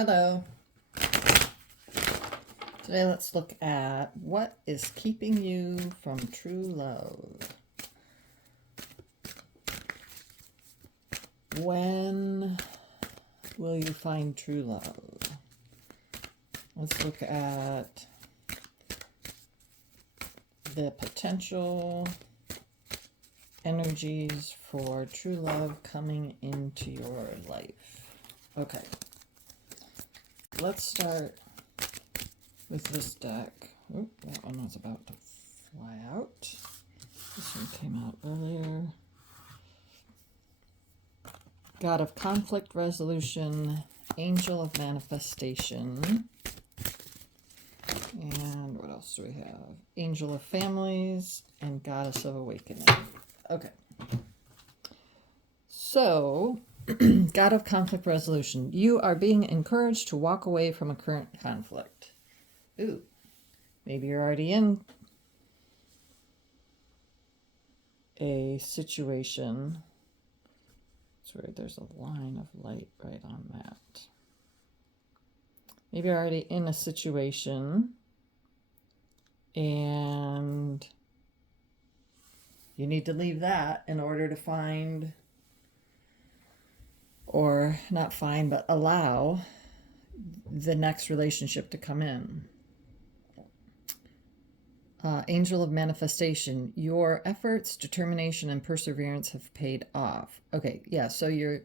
Hello. Today let's look at what is keeping you from true love. When will you find true love? Let's look at the potential energies for true love coming into your life. Okay. Let's start with this deck. Oop, that one was about to fly out. This one came out earlier. God of Conflict Resolution, Angel of Manifestation, and what else do we have? Angel of Families and Goddess of Awakening. Okay. So, God of Conflict Resolution, you are being encouraged to walk away from a current conflict. Ooh, maybe you're already in a situation. Sorry, there's a line of light right on that. Maybe you're already in a situation and you need to leave that in order to find, or not find, but allow the next relationship to come in. Angel of Manifestation, your efforts, determination, and perseverance have paid off. Okay, yeah, so you're...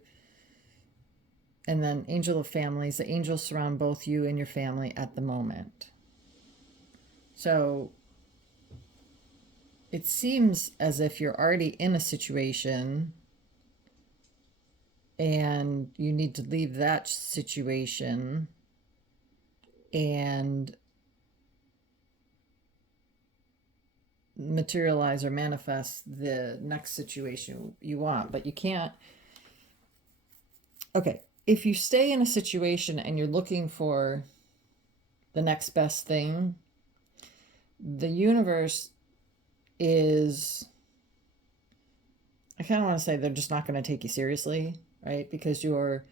And then Angel of Families, the angels surround both you and your family at the moment. So it seems as if you're already in a situation and you need to leave that situation and materialize or manifest the next situation you want, but you can't. Okay, if you stay in a situation and you're looking for the next best thing, the universe is, I kind of want to say they're just not going to take you seriously, right? Because you're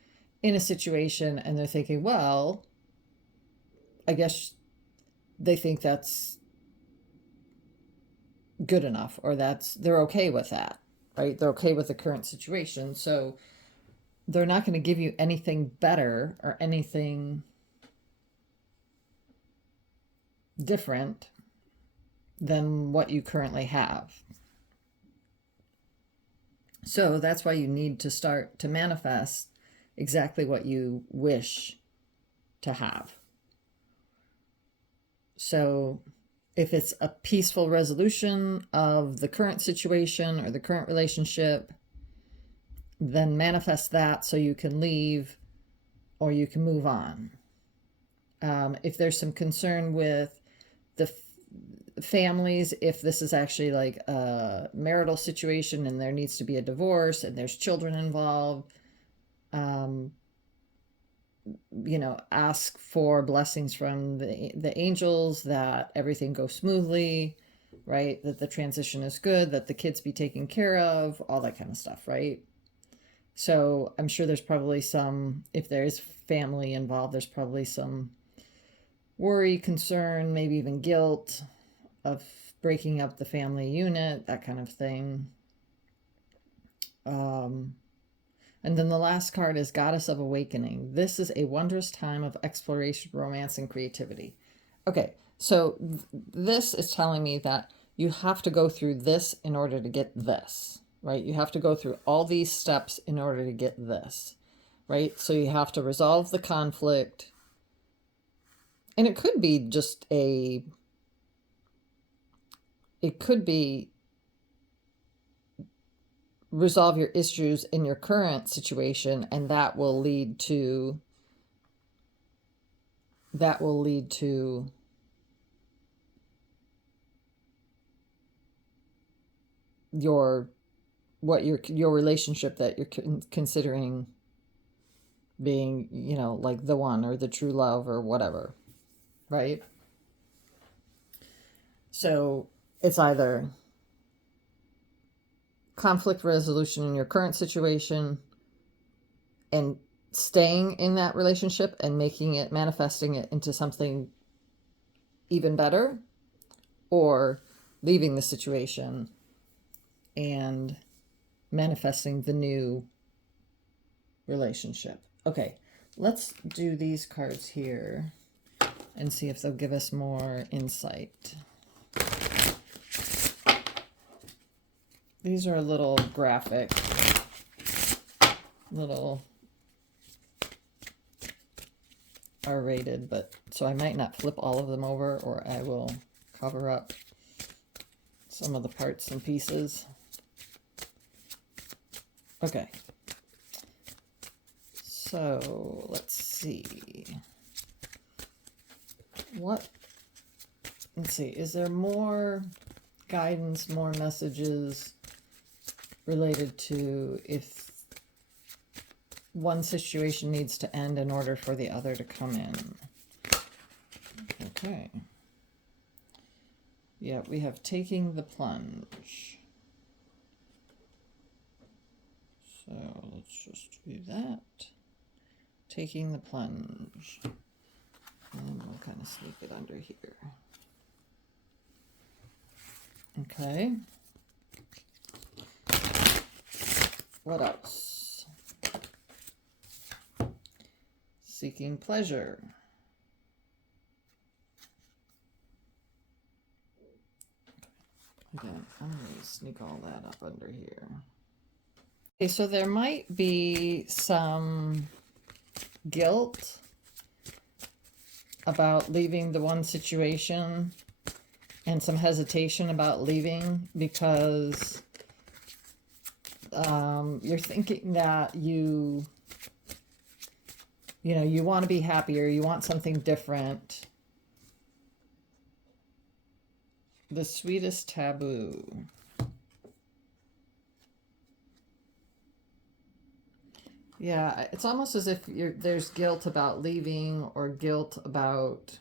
in a situation and they're thinking, well, I guess they think that's good enough, or they're okay with that, right? They're okay with the current situation. So they're not going to give you anything better or anything different than what you currently have. So that's why you need to start to manifest exactly what you wish to have. So if it's a peaceful resolution of the current situation or the current relationship, then manifest that so you can leave or you can move on. If there's some concern with the families, if this is actually like a marital situation and there needs to be a divorce and there's children involved, ask for blessings from the angels that everything goes smoothly, right? That the transition is good, that the kids be taken care of, all that kind of stuff, right? So I'm sure there's probably some, if there's family involved, there's probably some worry, concern, maybe even guilt of breaking up the family unit, that kind of thing. And then the last card is Goddess of Awakening. This is a wondrous time of exploration, romance, and creativity. Okay, so this is telling me that you have to go through this in order to get this, right? You have to go through all these steps in order to get this, right? So you have to resolve the conflict. And it could be just it could be resolve your issues in your current situation, and that will lead to your relationship that you're considering being, like the one or the true love or whatever, right? So it's either conflict resolution in your current situation and staying in that relationship and making it, manifesting it into something even better, or leaving the situation and manifesting the new relationship. Okay, let's do these cards here and see if they'll give us more insight. These are a little graphic, little R-rated, but so I might not flip all of them over, or I will cover up some of the parts and pieces. Okay. So let's see. Let's see, is there more guidance, more messages related to if one situation needs to end in order for the other to come in? Okay. Yeah, we have taking the plunge. So let's just do that. Taking the plunge. And we'll kind of sneak it under here. Okay. What else? Seeking pleasure. Again, I'm going to sneak all that up under here. Okay, so there might be some guilt about leaving the one situation and some hesitation about leaving because you're thinking that you want to be happier, you want something different. The sweetest taboo. Yeah, it's almost as if there's guilt about leaving, or guilt about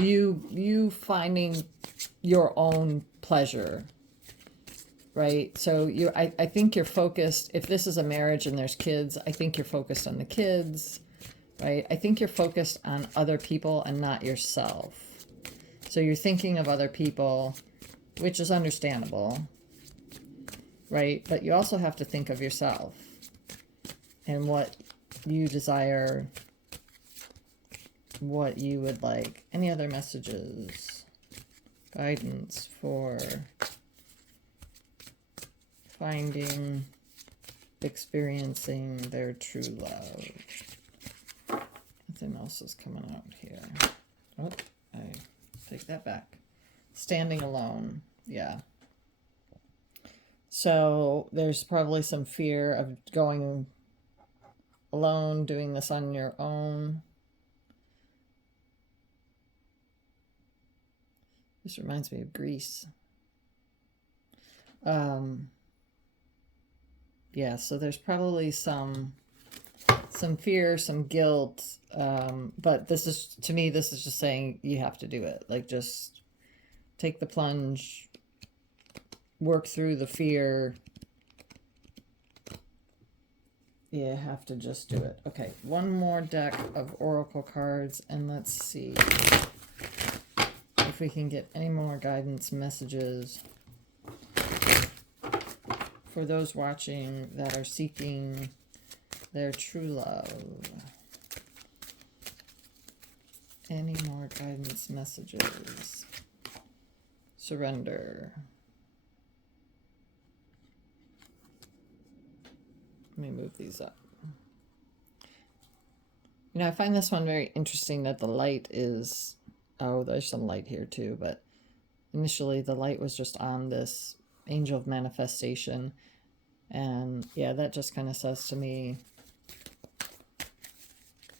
you finding your own pleasure, right? So I think you're focused, if this is a marriage and there's kids, I think you're focused on the kids, right? I think you're focused on other people and not yourself. So you're thinking of other people, which is understandable, right? But you also have to think of yourself and what you desire, what you would like. Any other messages? Guidance for finding, experiencing their true love. Nothing else is coming out here. Oh, I take that back. Standing alone. Yeah. So there's probably some fear of going alone, doing this on your own. This reminds me of Greece. Yeah, so there's probably some fear, some guilt, but this is, to me, this is just saying you have to do it. Like, just take the plunge, work through the fear. You have to just do it. Okay, one more deck of oracle cards, and let's see if we can get any more guidance messages for those watching that are seeking their true love. Any more guidance messages? Surrender. Let me move these up. You know, I find this one very interesting that the light is, oh, there's some light here too, but initially the light was just on this angel of manifestation. And yeah, that just kind of says to me,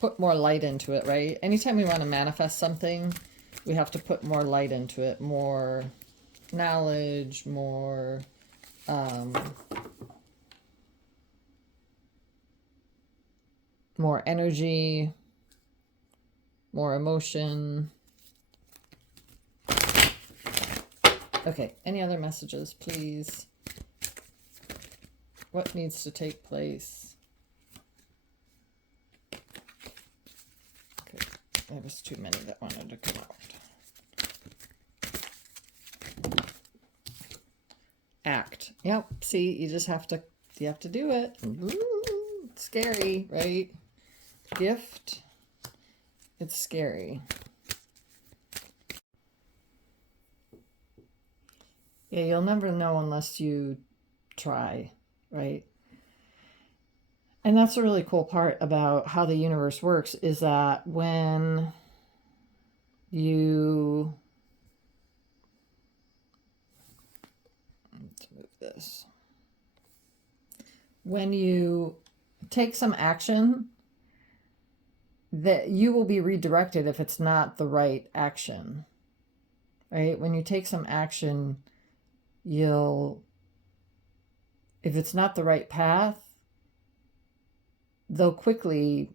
put more light into it, right? Anytime we want to manifest something, we have to put more light into it, more knowledge, more more energy, more emotion. Okay, any other messages, please? What needs to take place? Okay, there was too many that wanted to come out. Act. Yep, see, you have to do it. Ooh, it's scary, right? Gift. It's scary. Yeah, you'll never know unless you try, right? And that's a really cool part about how the universe works, is that when you, let's move this, when you take some action, that you will be redirected if it's not the right action, right? When you take some action, if it's not the right path, they'll quickly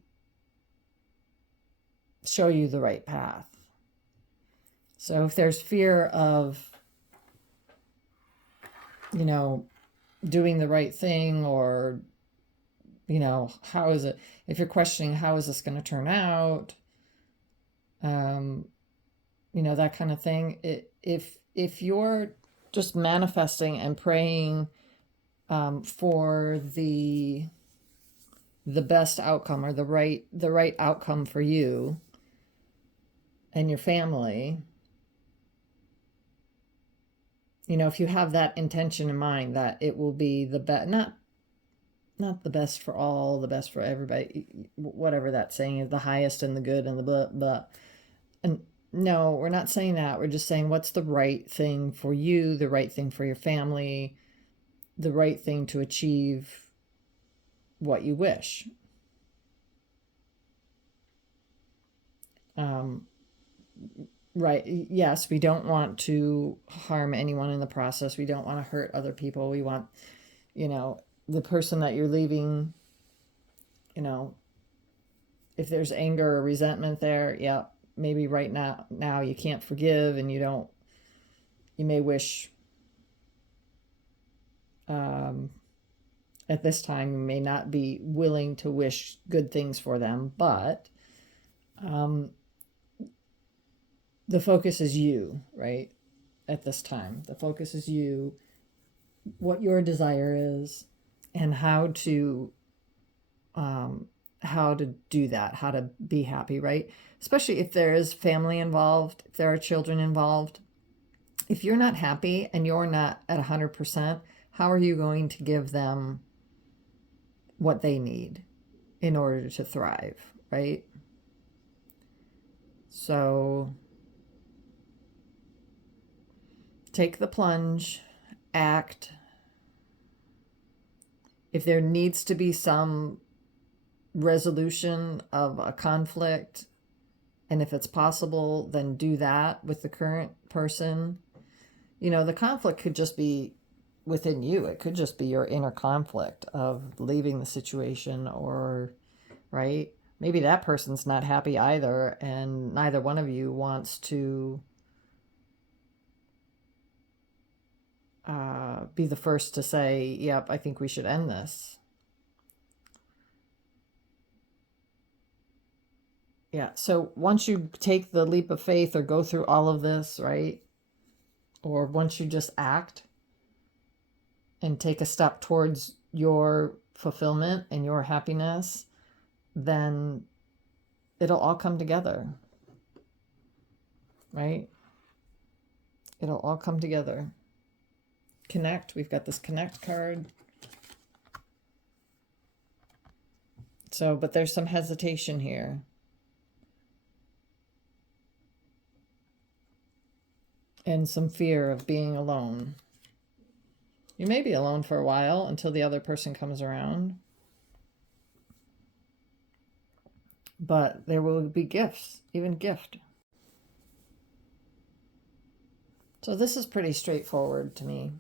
show you the right path. So if there's fear of, doing the right thing, or, how is it, if you're questioning, how is this going to turn out? That kind of thing. If you're just manifesting and praying for the best outcome, or the right outcome for you and your family, if you have that intention in mind, that it will be the best, not the best for all, the best for everybody, whatever that saying is, the highest and the good and the blah, blah. And no, we're not saying that. We're just saying what's the right thing for you, the right thing for your family, the right thing to achieve what you wish. Right. Yes, we don't want to harm anyone in the process. We don't want to hurt other people. We want, the person that you're leaving, if there's anger or resentment there, yeah, maybe right now you can't forgive, and you may wish, at this time, you may not be willing to wish good things for them, but the focus is you, right? At this time, the focus is you, what your desire is, and how to do that, how to be happy, right? Especially if there is family involved, if there are children involved. If you're not happy and you're not at 100%, how are you going to give them what they need in order to thrive, right? So take the plunge, act. If there needs to be some resolution of a conflict, and if it's possible, then do that with the current person. The conflict could just be within you. It could just be your inner conflict of leaving the situation, or, right? Maybe that person's not happy either, and neither one of you wants to be the first to say, yep, I think we should end this. Yeah, so once you take the leap of faith, or go through all of this, right? Or once you just act and take a step towards your fulfillment and your happiness, then it'll all come together, right? It'll all come together. Connect. We've got this connect card. So, but there's some hesitation here. And some fear of being alone. You may be alone for a while until the other person comes around. But there will be gifts, even gift. So this is pretty straightforward to me.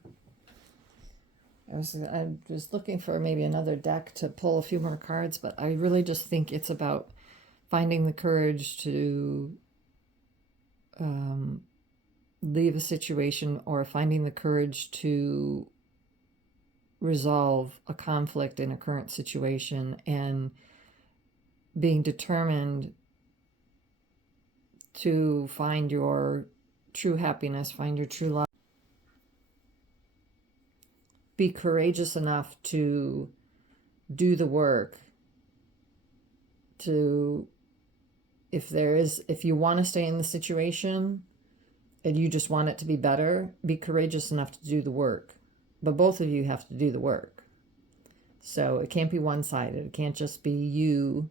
I was looking for maybe another deck to pull a few more cards, but I really just think it's about finding the courage to leave a situation or finding the courage to resolve a conflict in a current situation and being determined to find your true happiness, find your true love. Be courageous enough to do the work, to, if you want to stay in the situation and you just want it to be better, be courageous enough to do the work. But both of you have to do the work. So it can't be one-sided. It can't just be you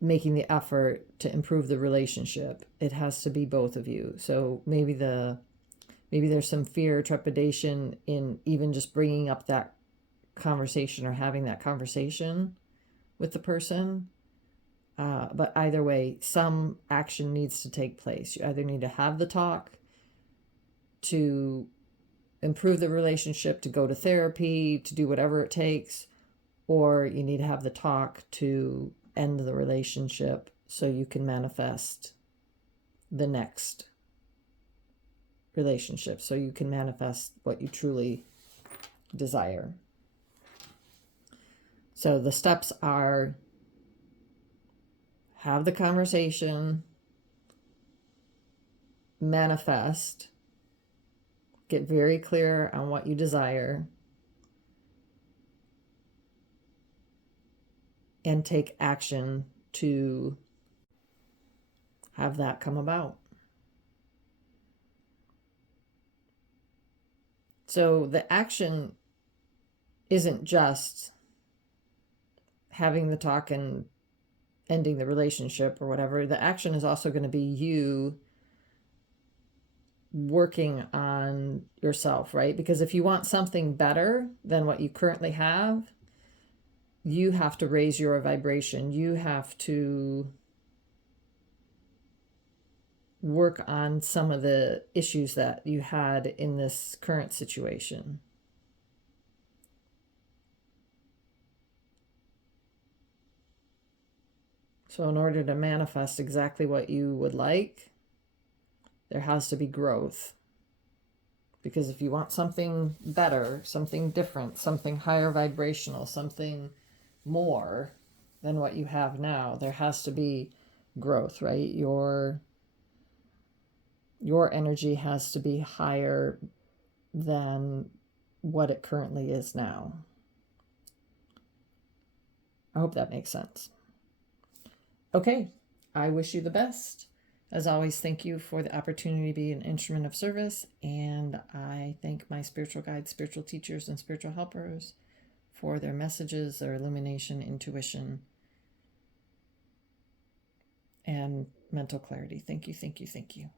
making the effort to improve the relationship. It has to be both of you. So maybe there's some fear, trepidation in even just bringing up that conversation or having that conversation with the person. But either way, some action needs to take place. You either need to have the talk to improve the relationship, to go to therapy, to do whatever it takes, or you need to have the talk to end the relationship so you can manifest the next relationship, so you can manifest what you truly desire. So the steps are: have the conversation, manifest, get very clear on what you desire, and take action to have that come about. So the action isn't just having the talk and ending the relationship or whatever. The action is also going to be you working on yourself, right? Because if you want something better than what you currently have, you have to raise your vibration. You have to work on some of the issues that you had in this current situation. So in order to manifest exactly what you would like, there has to be growth. Because if you want something better, something different, something higher vibrational, something more than what you have now, there has to be growth, right? Your energy has to be higher than what it currently is now. I hope that makes sense. Okay, I wish you the best. As always, thank you for the opportunity to be an instrument of service, and I thank my spiritual guides, spiritual teachers, and spiritual helpers for their messages, their illumination, intuition, and mental clarity. Thank you, thank you, thank you.